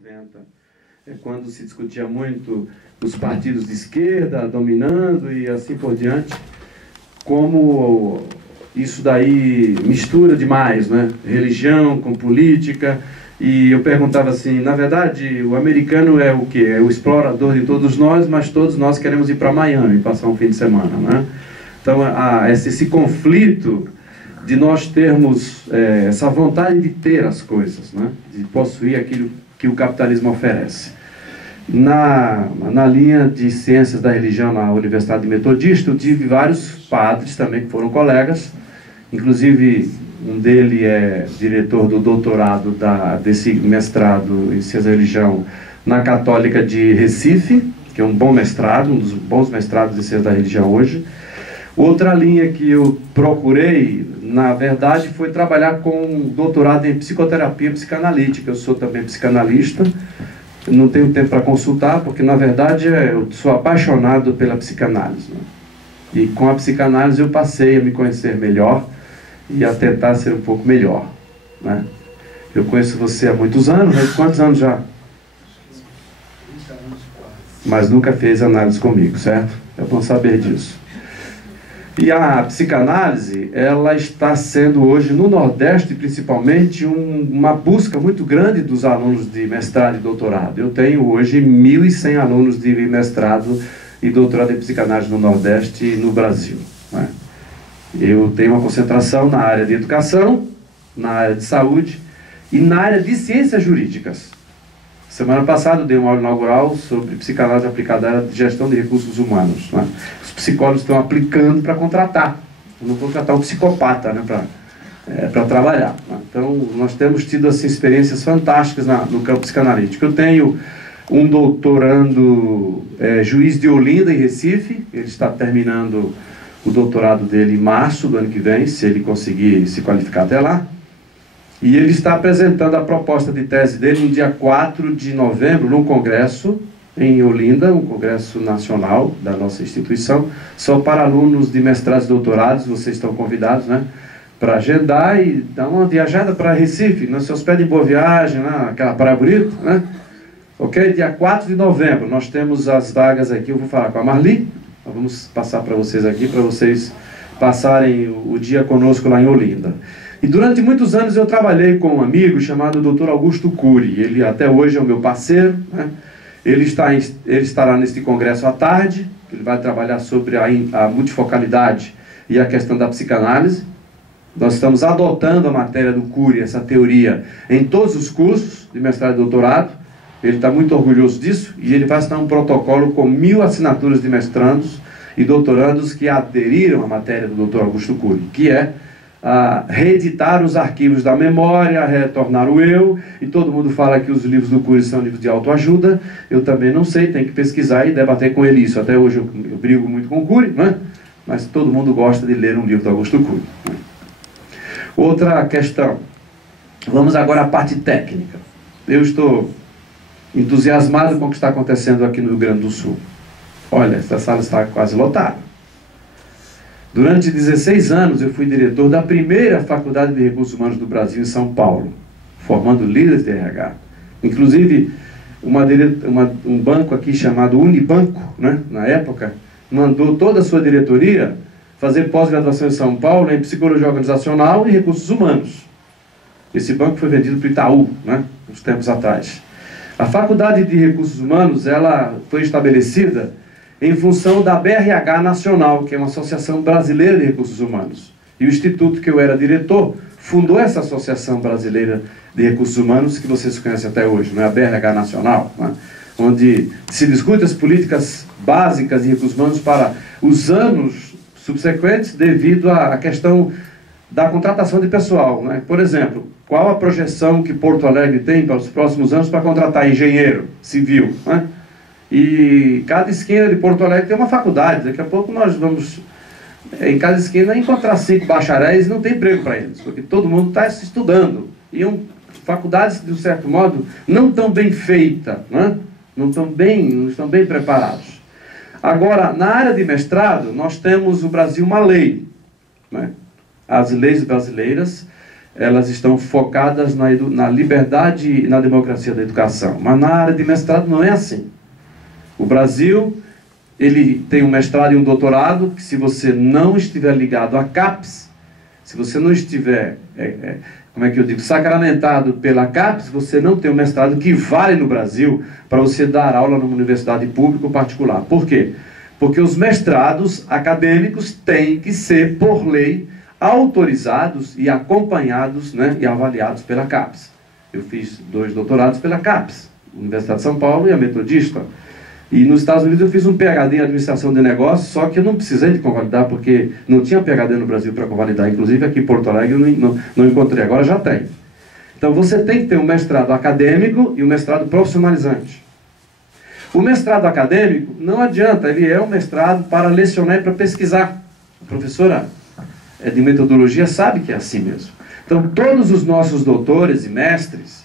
90, quando se discutia muito os partidos de esquerda dominando e assim por diante, como isso daí mistura demais, né? Religião com política. E eu perguntava assim, na verdade, o americano é o quê? É o explorador de todos nós, mas todos nós queremos ir para Miami, passar um fim de semana, né? Então, esse conflito de nós termos essa vontade de ter as coisas, né? De possuir aquilo que o capitalismo oferece. Na linha de ciências da religião na Universidade Metodista, eu tive vários padres também que foram colegas, inclusive um dele é diretor do doutorado desse mestrado em ciências da religião na Católica de Recife, que é um bom mestrado, um dos bons mestrados em ciências da religião hoje. Outra linha que eu procurei, na verdade, foi trabalhar com doutorado em psicoterapia psicanalítica. Eu sou também psicanalista, não tenho tempo para consultar, porque, na verdade, eu sou apaixonado pela psicanálise, né? E com a psicanálise eu passei a me conhecer melhor e a tentar ser um pouco melhor, né? Eu conheço você há muitos anos, né? Quantos anos já? 30 anos quase. Mas nunca fez análise comigo, certo? É bom saber disso. E a psicanálise, ela está sendo hoje, no Nordeste principalmente, uma busca muito grande dos alunos de mestrado e doutorado. Eu tenho hoje 1.100 alunos de mestrado e doutorado em psicanálise no Nordeste e no Brasil, né? Eu tenho uma concentração na área de educação, na área de saúde e na área de ciências jurídicas. Semana passada eu dei uma aula inaugural sobre psicanálise aplicada à área de gestão de recursos humanos, né? Os psicólogos estão aplicando para contratar. Eu não vou tratar um psicopata, né, para trabalhar, né? Então, nós temos tido assim, experiências fantásticas no campo psicanalítico. Eu tenho um doutorando juiz de Olinda, em Recife. Ele está terminando o doutorado dele em março do ano que vem, se ele conseguir se qualificar até lá. E ele está apresentando a proposta de tese dele no dia 4 de novembro, num congresso em Olinda, um congresso nacional da nossa instituição, só para alunos de mestrados e doutorados. Vocês estão convidados, né, para agendar e dar uma viajada para Recife, não se hospede em Boa Viagem, né, aquela praia bonita, né? Ok? Dia 4 de novembro, nós temos as vagas aqui, eu vou falar com a Marli, nós vamos passar para vocês aqui, para vocês passarem o dia conosco lá em Olinda. E durante muitos anos eu trabalhei com um amigo chamado Dr. Augusto Cury. Ele até hoje é o meu parceiro, né? Ele estará neste congresso à tarde. Ele vai trabalhar sobre a multifocalidade e a questão da psicanálise. Nós estamos adotando a matéria do Cury, essa teoria, em todos os cursos de mestrado e doutorado. Ele está muito orgulhoso disso e ele vai assinar um protocolo com 1.000 assinaturas de mestrandos e doutorandos que aderiram à matéria do Dr. Augusto Cury, que é reeditar os arquivos da memória, retornar o eu. E todo mundo fala que os livros do Cury são livros de autoajuda. Eu também não sei, tem que pesquisar e debater com ele isso. Até hoje eu brigo muito com o Cury, né? Mas todo mundo gosta de ler um livro do Augusto Cury, né? Outra questão. Vamos agora à parte técnica. Eu estou entusiasmado com o que está acontecendo aqui no Rio Grande do Sul. Olha, essa sala está quase lotada. Durante 16 anos eu fui diretor da primeira Faculdade de Recursos Humanos do Brasil em São Paulo, formando líderes de RH. Inclusive, um banco aqui chamado Unibanco, né, na época, mandou toda a sua diretoria fazer pós-graduação em São Paulo em Psicologia Organizacional e Recursos Humanos. Esse banco foi vendido para o Itaú, né, uns tempos atrás. A Faculdade de Recursos Humanos, ela foi estabelecida em função da BRH Nacional, que é uma Associação Brasileira de Recursos Humanos. E o instituto que eu era diretor fundou essa Associação Brasileira de Recursos Humanos, que vocês conhecem até hoje, não é? A BRH Nacional, né? Onde se discute as políticas básicas de recursos humanos para os anos subsequentes, devido à questão da contratação de pessoal, né? Por exemplo, qual a projeção que Porto Alegre tem para os próximos anos para contratar engenheiro civil, né? E cada esquina de Porto Alegre tem uma faculdade. Daqui a pouco nós vamos, em cada esquina, encontrar 5 bacharéis e não tem emprego para eles, porque todo mundo está estudando. E faculdades, de um certo modo, não tão bem feitas, né? não estão bem preparados. Agora, na área de mestrado, nós temos no Brasil uma lei, né? As leis brasileiras, elas estão focadas na liberdade e na democracia da educação. Mas na área de mestrado não é assim. O Brasil, ele tem um mestrado e um doutorado, que se você não estiver ligado à CAPES, se você não estiver, como é que eu digo, sacramentado pela CAPES, você não tem um mestrado que vale no Brasil para você dar aula numa universidade pública ou particular. Por quê? Porque os mestrados acadêmicos têm que ser, por lei, autorizados e acompanhados, né, e avaliados pela CAPES. Eu fiz 2 doutorados pela CAPES, Universidade de São Paulo e a Metodista. E nos Estados Unidos eu fiz um PhD em Administração de Negócios, só que eu não precisei de convalidar, porque não tinha PhD no Brasil para convalidar. Inclusive aqui em Porto Alegre eu não encontrei, agora já tem. Então você tem que ter um mestrado acadêmico e um mestrado profissionalizante. O mestrado acadêmico não adianta, ele é um mestrado para lecionar e para pesquisar. A professora de metodologia sabe que é assim mesmo. Então todos os nossos doutores e mestres,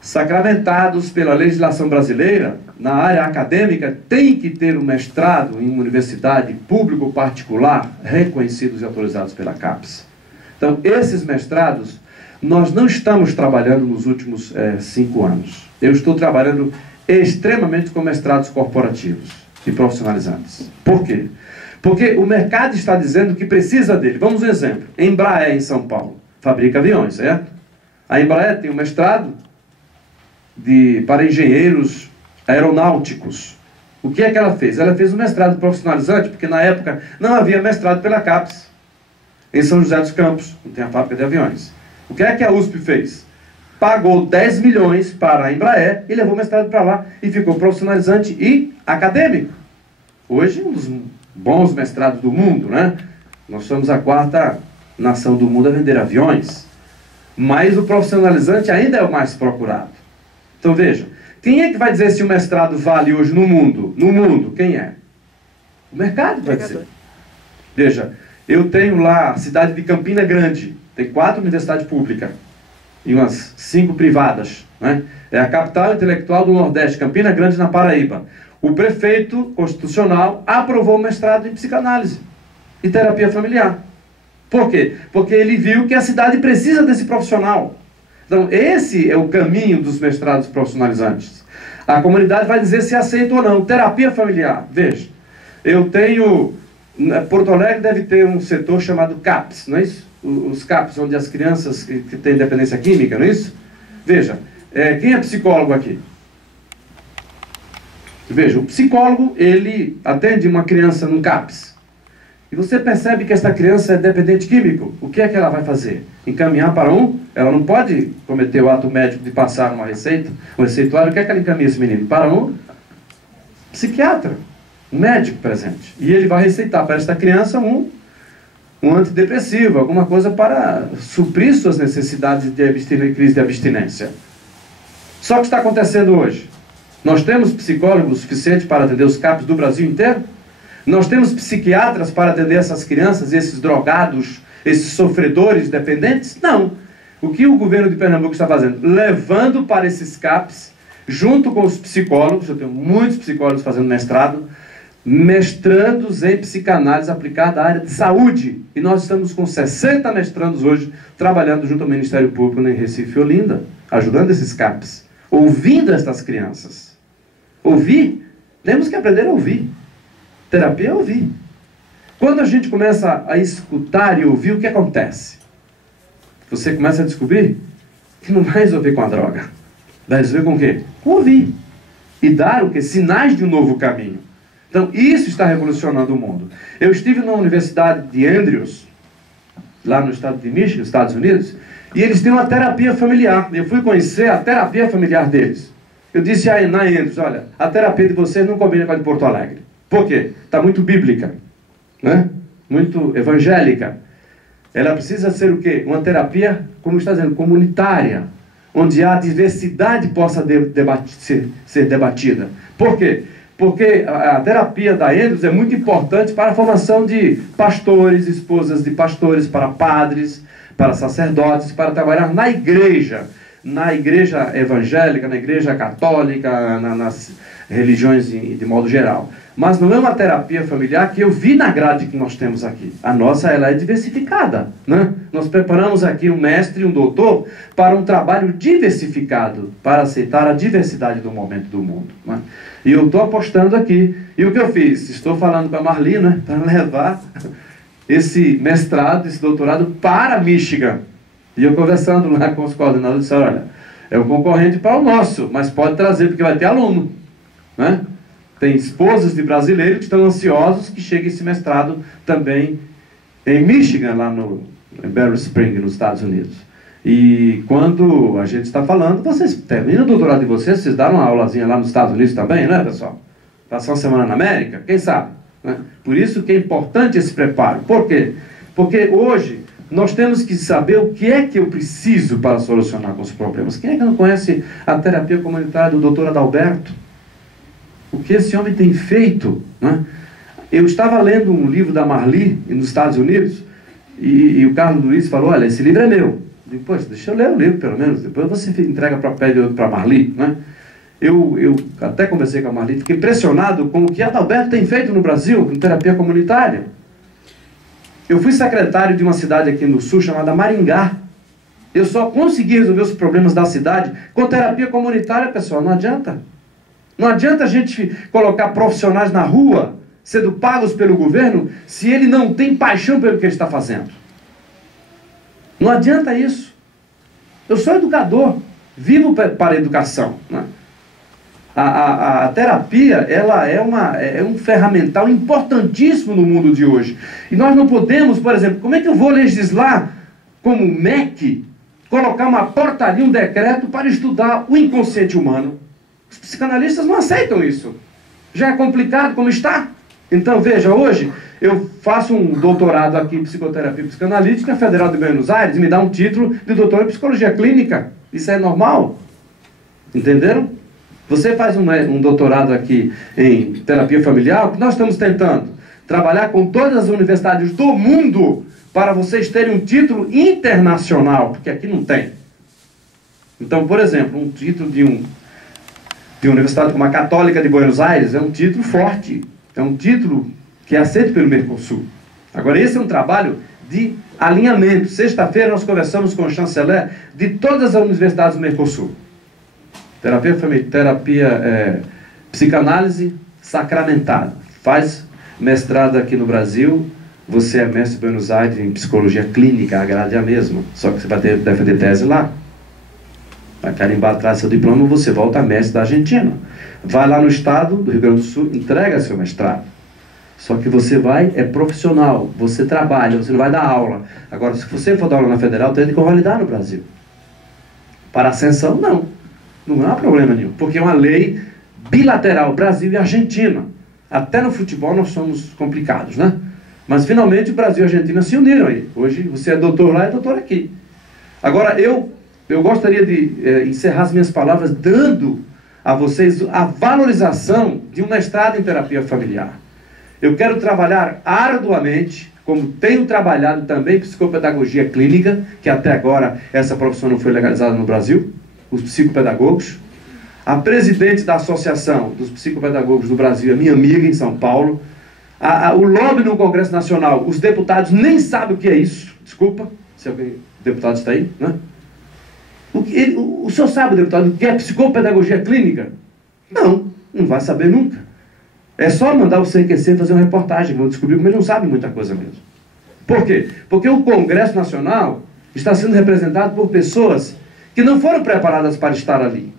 sacramentados pela legislação brasileira, na área acadêmica, têm que ter um mestrado em uma universidade pública ou particular, reconhecidos e autorizados pela CAPES. Então, esses mestrados, nós não estamos trabalhando nos últimos 5 anos. Eu estou trabalhando extremamente com mestrados corporativos e profissionalizantes. Por quê? Porque o mercado está dizendo que precisa dele. Vamos um exemplo. Embraer, em São Paulo, fabrica aviões, certo? A Embraer tem um mestrado para engenheiros aeronáuticos. O que é que ela fez? Ela fez um mestrado profissionalizante, porque na época não havia mestrado pela CAPES, em São José dos Campos, não tem a fábrica de aviões. O que é que a USP fez? Pagou 10 milhões para a Embraer e levou o mestrado para lá, e ficou profissionalizante e acadêmico. Hoje, um dos bons mestrados do mundo, né? Nós somos a 4ª nação do mundo a vender aviões, mas o profissionalizante ainda é o mais procurado. Então veja, quem é que vai dizer se o mestrado vale hoje no mundo? No mundo, quem é? O mercado vai dizer. Veja, eu tenho lá a cidade de Campina Grande, tem 4 universidades públicas e umas 5 privadas, né? É a capital intelectual do Nordeste, Campina Grande, na Paraíba. O prefeito constitucional aprovou o mestrado em psicanálise e terapia familiar. Por quê? Porque ele viu que a cidade precisa desse profissional. Então, esse é o caminho dos mestrados profissionalizantes. A comunidade vai dizer se aceita ou não. Terapia familiar. Veja, eu tenho... Porto Alegre deve ter um setor chamado CAPS, não é isso? Os CAPS, onde as crianças que têm dependência química, não é isso? Veja, quem é psicólogo aqui? Veja, o psicólogo, ele atende uma criança num CAPS. E você percebe que essa criança é dependente químico. O que é que ela vai fazer? Encaminhar para ela não pode cometer o ato médico de passar uma receita, um receituário. O que é que ela encaminha esse menino? Para um psiquiatra, um médico presente. E ele vai receitar para esta criança um antidepressivo, alguma coisa para suprir suas necessidades de crise de abstinência. Só que o que está acontecendo hoje? Nós temos psicólogos suficientes para atender os CAPs do Brasil inteiro? Nós temos psiquiatras para atender essas crianças, esses drogados, esses sofredores dependentes? Não. O que o governo de Pernambuco está fazendo? Levando para esses CAPs, junto com os psicólogos, eu tenho muitos psicólogos fazendo mestrado, mestrandos em psicanálise aplicada à área de saúde. E nós estamos com 60 mestrandos hoje, trabalhando junto ao Ministério Público em Recife e Olinda, ajudando esses CAPs, ouvindo estas crianças. Ouvir? Temos que aprender a ouvir. Terapia é ouvir. Quando a gente começa a escutar e ouvir, o que acontece? Você começa a descobrir que não vai resolver com a droga. Vai resolver com o quê? Com ouvir. E dar o quê? Sinais de um novo caminho. Então, isso está revolucionando o mundo. Eu estive na Universidade de Andrews, lá no estado de Michigan, Estados Unidos, e eles têm uma terapia familiar. Eu fui conhecer a terapia familiar deles. Eu disse aí na Andrews, olha, a terapia de vocês não combina com a de Porto Alegre. Por quê? Está muito bíblica, né? Muito evangélica. Ela precisa ser o quê? Uma terapia, como está dizendo, comunitária, onde a diversidade possa ser debatida. Por quê? Porque a terapia da Andrews é muito importante para a formação de pastores, esposas de pastores, para padres, para sacerdotes, para trabalhar na igreja. na igreja evangélica, na igreja católica, nas religiões de modo geral. Mas não é uma terapia familiar que eu vi na grade que nós temos aqui. A nossa, ela é diversificada, né? Nós preparamos aqui um mestre e um doutor para um trabalho diversificado, para aceitar a diversidade do momento do mundo, né? E eu estou apostando aqui. E o que eu fiz? Estou falando para a Marli, né, para levar esse mestrado, esse doutorado para Michigan. E eu conversando lá com os coordenadores, disseram, olha, é um concorrente para o nosso, mas pode trazer porque vai ter aluno, né? Tem esposas de brasileiros que estão ansiosos que chegue esse mestrado também em Michigan, lá em Berry Spring, nos Estados Unidos. E quando a gente está falando, vocês terminam o doutorado de vocês daram uma aulazinha lá nos Estados Unidos também, né, pessoal? Passar uma semana na América, quem sabe? Né? Por isso que é importante esse preparo. Por quê? Porque hoje nós temos que saber o que é que eu preciso para solucionar com os problemas. Quem é que não conhece a terapia comunitária do Dr. Adalberto? O que esse homem tem feito, né? Eu estava lendo um livro da Marli, nos Estados Unidos, e o Carlos Luiz falou, olha, esse livro é meu. Eu digo, poxa, deixa eu ler o livro, pelo menos, depois você entrega para a Marli, né? Eu até conversei com a Marli, fiquei impressionado com o que Adalberto tem feito no Brasil, com terapia comunitária. Eu fui secretário de uma cidade aqui no sul, chamada Maringá. Eu só consegui resolver os problemas da cidade com terapia comunitária, pessoal, não adianta. Não adianta a gente colocar profissionais na rua, sendo pagos pelo governo, se ele não tem paixão pelo que ele está fazendo. Não adianta isso. Eu sou educador, vivo para a educação, né? A terapia, ela é um ferramental importantíssimo no mundo de hoje. E nós não podemos, por exemplo, como é que eu vou legislar como MEC, colocar uma portaria, um decreto para estudar o inconsciente humano? Os psicanalistas não aceitam isso. Já é complicado como está. Então, veja, hoje eu faço um doutorado aqui em psicoterapia psicanalítica na Federal de Buenos Aires e me dá um título de doutor em psicologia clínica. Isso é normal? Entenderam? Você faz um doutorado aqui em terapia familiar, o que nós estamos tentando? Trabalhar com todas as universidades do mundo para vocês terem um título internacional, porque aqui não tem. Então, por exemplo, um título de uma universidade como a Católica de Buenos Aires é um título forte, é um título que é aceito pelo Mercosul. Agora, esse é um trabalho de alinhamento. Sexta-feira nós conversamos com o chanceler de todas as universidades do Mercosul. Psicanálise sacramentada. Faz mestrado aqui no Brasil, você é mestre de Buenos Aires em psicologia clínica, a grade é a mesma, só que você vai defender tese lá. Vai carimbar atrás do seu diploma, você volta a mestre da Argentina. Vai lá no estado do Rio Grande do Sul, entrega seu mestrado. Só que você é profissional, você trabalha, você não vai dar aula. Agora, se você for dar aula na Federal, tem que convalidar no Brasil. Para ascensão, não. Não há problema nenhum, porque é uma lei bilateral, Brasil e Argentina. Até no futebol nós somos complicados, né? Mas finalmente o Brasil e a Argentina se uniram aí. Hoje você é doutor lá e doutor aqui. Agora eu gostaria de encerrar as minhas palavras dando a vocês a valorização de um mestrado em terapia familiar. Eu quero trabalhar arduamente, como tenho trabalhado também em psicopedagogia clínica, que até agora essa profissão não foi legalizada no Brasil, os psicopedagogos. A presidente da Associação dos Psicopedagogos do Brasil é minha amiga em São Paulo. O lobby no Congresso Nacional, os deputados nem sabem o que é isso. Desculpa, se alguém deputado está aí, né? O senhor sabe, deputado, o que é psicopedagogia clínica? Não vai saber nunca. É só mandar o CQC fazer uma reportagem, vão descobrir como ele não sabe muita coisa mesmo. Por quê? Porque o Congresso Nacional está sendo representado por pessoas que não foram preparadas para estar ali.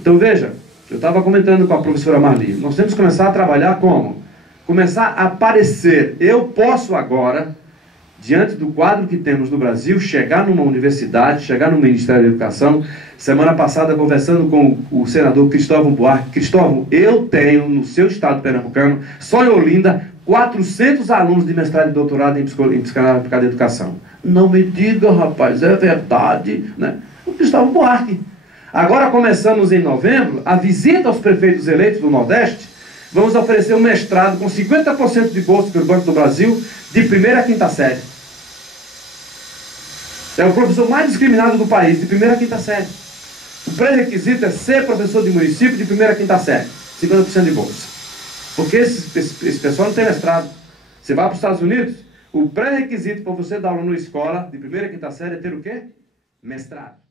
Então veja, eu estava comentando com a professora Marli, nós temos que começar a trabalhar como? Começar a aparecer. Eu posso agora, diante do quadro que temos no Brasil, chegar numa universidade, chegar no Ministério da Educação. Semana passada, conversando com o senador Cristóvão Buarque, Cristóvão, eu tenho no seu estado pernambucano, só em Olinda, 400 alunos de mestrado e doutorado em psicanálise aplicada à educação. Não me diga, rapaz, é verdade, né? O Cristóvão Buarque. Agora começamos em novembro a visita aos prefeitos eleitos do Nordeste. Vamos oferecer um mestrado com 50% de bolsa pelo Banco do Brasil, de 1ª a 5ª série. É o professor mais discriminado do país, de primeira a quinta série. O pré-requisito é ser professor de município de primeira a quinta série, 50% de bolsa. Porque esse pessoal não tem mestrado. Você vai para os Estados Unidos, o pré-requisito para você dar aula numa escola de primeira a quinta série é ter o quê? Mestrado.